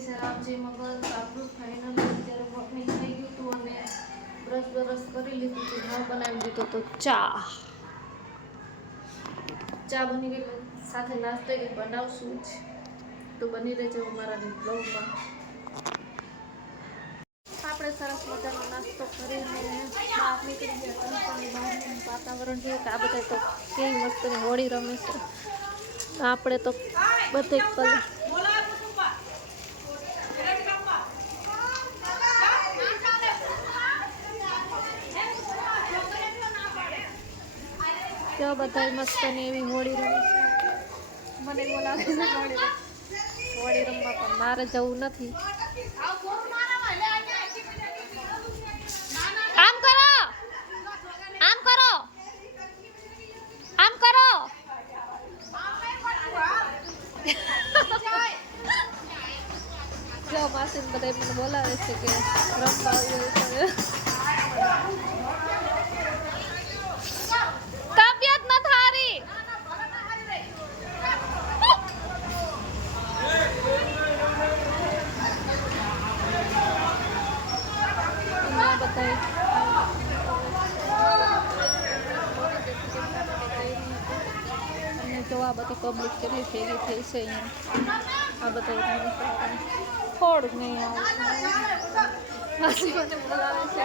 છે રામજી મગલ આપણું ફાઇનલી અત્યારે મોર્નિંગ થઈ ગયું હતું અને બ્રશ કરી લીધું હતું ન બનાવી દીધો તો ચા બની ગઈ સાથે નાસ્તો એ બનાવશું જ તો બની રહેજો અમારા બ્લોગમાં આપણે સરસ મજાનો નાસ્તો કરીને બહાર નીકળી ગયા કંપની બહારનું વાતાવરણ જોયું કે આ બધા તો કેવી મસ્તની હોળી રમે છે આપણે તો બધે કલર ત્યાં બધા મસ્તની એવી હોળી રમે છે મને એવું લાગે છે હોળી રમવા પણ મારે જવું નથી માસી બધા મને બોલાવે છે કે રમવા આવ્યો તબિયત ન થારી અને જો આ બધી પબ્લિક કેટલી ભેગી થઈ છે અહીંયા આ બધા થોડુંક નહીં આવે માસી મને બોલાવે છે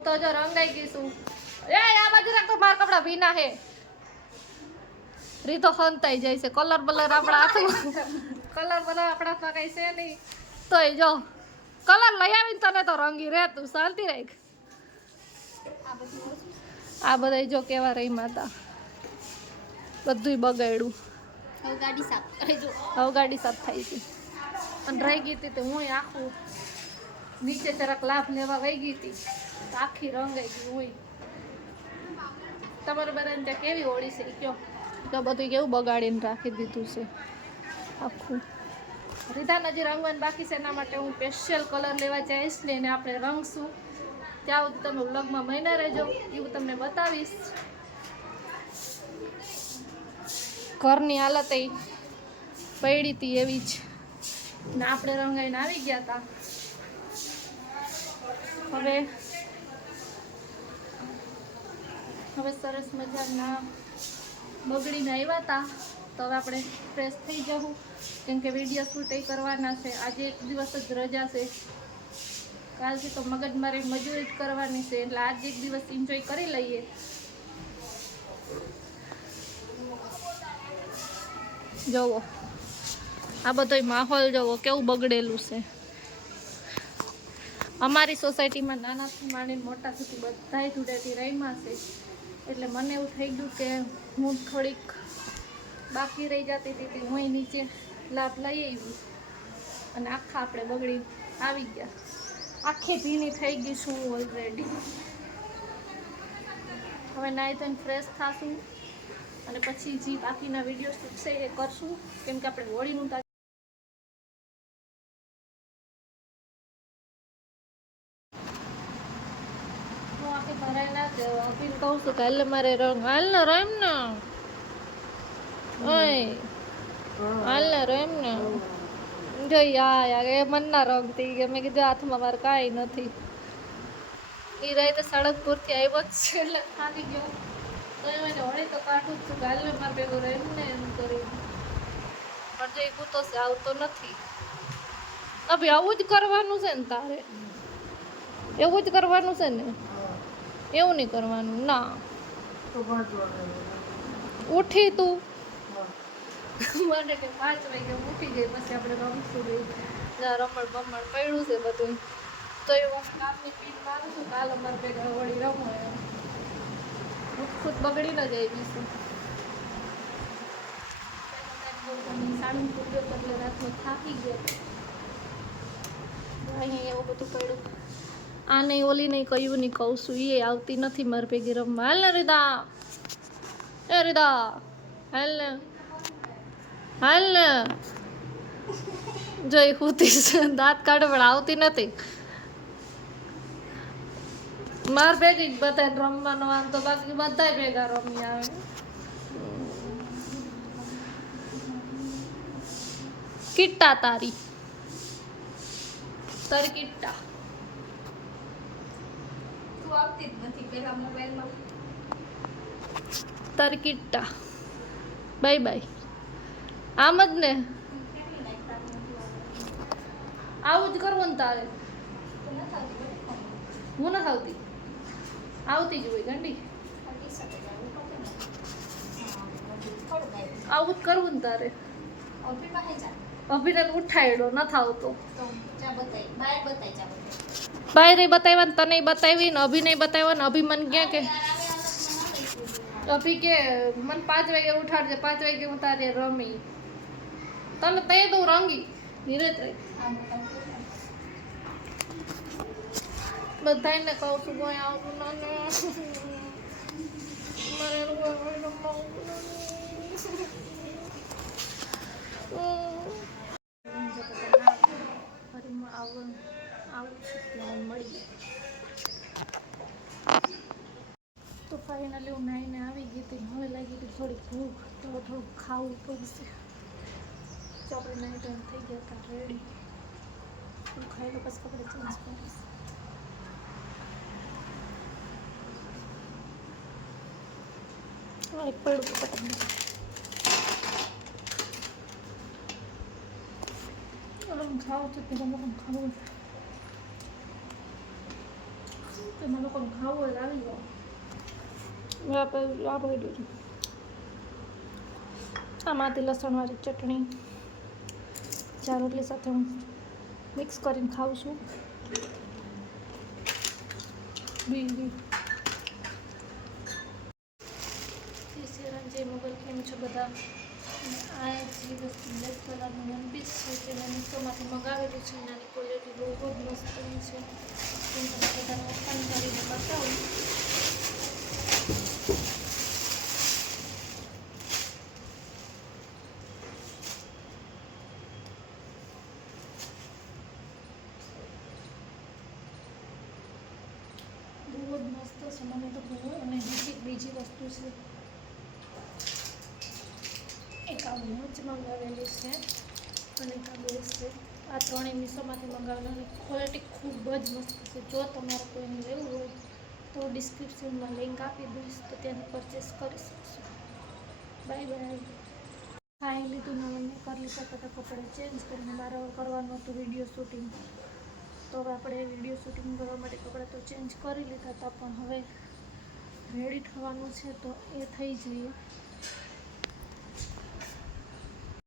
તો જો રંગાઈ ગઈશું એ આ બાજુ રાખ તો માર કપડા ભીના હે રીતો ખંતાઈ જાય છે કલર બલર આપણા હાથમાં હાથમાં કઈ છે નહીં તોય જો કલર લઈ આવીને તને તો રંગી રે તું શાંતિ રાખ આ બધા જો કેવા રહી માતા બધુંય બગાડ્યું હવે ગાડી સાફ થાય છે અને રહી ગઈ હતી હું આખું નીચે જરાક લાભ લેવા વહી ગઈ હતી આખી રંગાઈ ગઈ હોય તમારે બધાને ત્યાં કેવી હોળી છે કયો તો બધું કેવું બગાડીને રાખી દીધું છે આખું રીધા નજી રંગવાનું બાકી છે એના માટે હું સ્પેશિયલ કલર લેવા જઈશ ને એને આપણે રંગશું ત્યાં સુધી તમે વ્લોગમાં મહિના રહેજો એવું તમને બતાવીશ ઘરની હાલત એ પડી હતી એવી જ ને આપણે રંગાઈને આવી ગયા હતા હવે સરસ મજાના બગડીને આવ્યા હતા તો હવે આપણે ફ્રેશ થઈ જવું કેમ કે વિડીયો શૂટ એ કરવાના છે આજે એક દિવસ જ રજા છે કાલથી તો મગજમારી મજૂરી જ કરવાની છે એટલે આજ એક દિવસ એન્જોય કરી લઈએ જોવો આ બધો માહોલ જોવો કેવું બગડેલું છે અમારી સોસાયટીમાં નાનાથી માંડીને મોટા સુધી બધાય ધૂળેટી રમ્યા છે એટલે મને એવું થઈ ગયું કે હું થોડીક બાકી રહી જતી હતી, હું નીચે લાભ લઈ આવી અને આખા આપણે બગડી આવી ગયા. આખી ભીની થઈ ગઈ છું ઓલરેડી. હવે નાઈ ધોઈને ફ્રેશ થાશું અને પછી જે બાકીના વિડીયો છે એ કરશું, કેમ કે આપણે હોળીનું ભરાય ના દે. અભિને કહું છું કે હાલ મારે રંગ હાલ ને રમ ને હાલ ને રમ ને જોઈ યાર એ મનના રંગ થઈ ગયા. મેં કીધું હાથમાં મારે કાંઈ નથી. એ રહી તો સડકપુરથી આવ્યો જ છે એટલે થાકી ગયો. તો એ મને હોળી તો કાઢું જ છું, ગાલે મારે ભેગું રહે ને એમ કરી. પણ જો એ કૂતો છે આવતો નથી. અભી આવું જ કરવાનું છે ને તારે, એવું જ કરવાનું છે ને, એવું નહીં કરવાનું ના. ઉઠી તું મને કે 5 વાગે ઉઠી ગઈ, પછી આપણે રમશું રમણ બમણ પડ્યું છે બધું. તો એ હું કામની પીઠ મારું છું, કાલ અમારે ભેગા વળી રમો એમ. હું ખુદ બગડી ન જાય બીજું. સાડું પૂર્યો એટલે રાતનો થાકી ગયો. અહીંયા એવું બધું પડ્યું. આ નહીં ઓલી નહીં કયું નહીં કહું છું, એ આવતી નથી મારે ભેગી રમવા. હાલ ને રીદા, એ રીદા હાલ ને, હાલ ને. જોઈ હુતી દાંત કાઢે પણ આવતી નથી. માર ભેગી જ બધા રમવાનો આમ તો, બાકી બધા ભેગા રમી આવે. કિટ્ટા તારી કિટ્ટા આવતી જ નથી પેલા મોબાઈલમાં. તારી કિટ્ટા બાય બાય. આમ જ ને આવું જ કરવું ને તારે. હું નથી આવતી, આવતી જ હોય ગંડી. આવું જ કરવું ને તારે. અભિનંદન ઉઠાડ્યો નથી આવતો. બાય બતાવ્યા ને તને બતાવી ને અભિ નહીં બતાવ્યા ને. અભિ મને ક્યાં કે અભી કે મને 5 વાગે ઉઠાડજે, 5 વાગે હું તારે રમી. તને તે તો રંગી ધીરે રહી. બધાને કહું છું કોઈ આવતું મારે તો ફાઇનલી હું નાઈને આવી ગઈ હતી. હવે લાગી હતી થોડી ભૂખ, તો થોડુંક ખાવું પડશે. તો આપણે નાઈ ટાઈમ થઈ ગયા હતા રેડી. હું ખાઈ લો પછી કપડે ચેન્જ કરીશ. એક પડું પતંગ ખાવું છે, પેલા લોકોને ખાવું છે, તેમાં લોકોને ખાવું હોય આવી જાઓ. આમાંથી લસણવાળી ચટણી 4 રોટલી સાથે હું મિક્સ કરીને ખાઉં છું. બીજી જે મોબાઈલ કેમ છો બધા. આ જે વસ્તુ બ્લેક કલરનું વન પીસ છે તે મેં મીશોમાંથી મંગાવેલું છે. એનાની ક્વોલિટી બહુ જ મસ્ત છે. હું તમને બધાને ઓપન કરીને બતાવું. બહુ જ મસ્ત છે, મને તો બહુ. અને બીજી વસ્તુ છે એક આ વોચ મંગાવેલી છે અને એક આ બેસ છે. આ ત્રણેય મીશોમાંથી મંગાવેલી. ક્વોલિટી ખૂબ જ મસ્ત છે. જો તમારે કોઈને લેવું હોય તો ડિસ્ક્રિપ્શનમાં લિંક આપી દઈશ, તો ત્યાંથી પરચેસ કરી શકશો. Bye bye. ખાઈ લીધું ને મેં કરી લીધા હતા કપડાં ચેન્જ કરીને મારે કરવાનું હતું વિડીયો શૂટિંગ. તો હવે આપણે વિડીયો શૂટિંગ કરવા માટે કપડાં તો ચેન્જ કરી લીધા હતા, પણ હવે રેડી થવાનું છે તો એ થઈ જઈએ.